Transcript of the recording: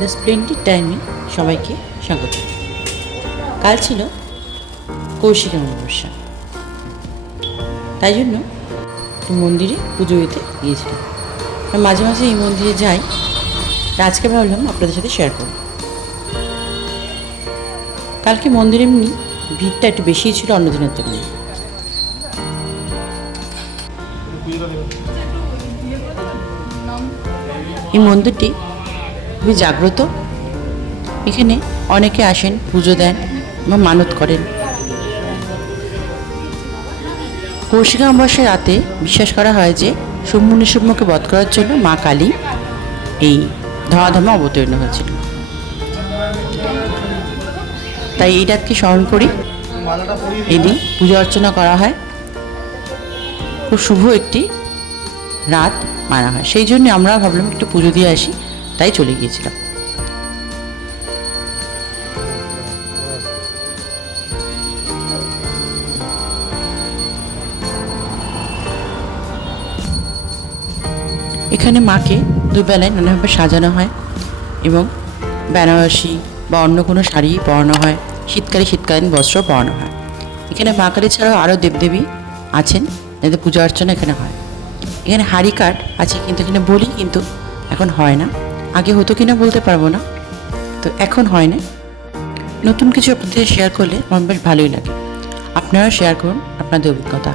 The splendid টাইমে সবাইকে স্বাগত। কাল ছিল কৌশিক অমাবস্যা, তাই জন্য মন্দিরে পুজো দিতে গিয়েছিলাম। মাঝে মাঝে এই মন্দিরে যাই, আজকে ভাবলাম আপনাদের সাথে শেয়ার করব। কালকে মন্দিরে এমনি ভিড়টা একটু বেশিই ছিল অন্য দিনের তুলনায়। এই মন্দিরটি খুবই জাগ্রত। এখানে অনেকে আসেন, পুজো দেন বা মানত করেন। কৌশিক অমাবস্যার রাতে বিশ্বাস করা হয় যে শম্ভু নিশুম্ভকে বধ করার জন্য মা কালী এই ধরাধামে অবতীর্ণ হয়েছিল। তাই এই রাতকে স্মরণ করি, এদিন পূজা অর্চনা করা হয়। খুব শুভ একটি রাত মানা হয়, সেই জন্য আমরা ভাবলাম একটু পুজো দিয়ে আসি, তাই চলে গিয়েছিলাম। এখানে মাকে দুবেলায় নানাভাবে সাজানো হয় এবং বেনারসি বা অন্য কোনো শাড়ি পরানো হয়, শীতকালীন বস্ত্র পরানো হয়। এখানে মা কালী ছাড়াও আরও দেবদেবী আছেন যাদের পূজা অর্চনা এখানে হয়। এখানে হাড়ি কাঠ আছে, কিন্তু এখানে বলি কিন্তু এখন হয় না। আগে হতো কিনা বলতে পারবো না, তো এখন হয় না। নতুন কিছু আপনাদের শেয়ার করলে আমার বেশ ভালোই লাগে। আপনারা শেয়ার করুন আপনাদের অভিজ্ঞতা।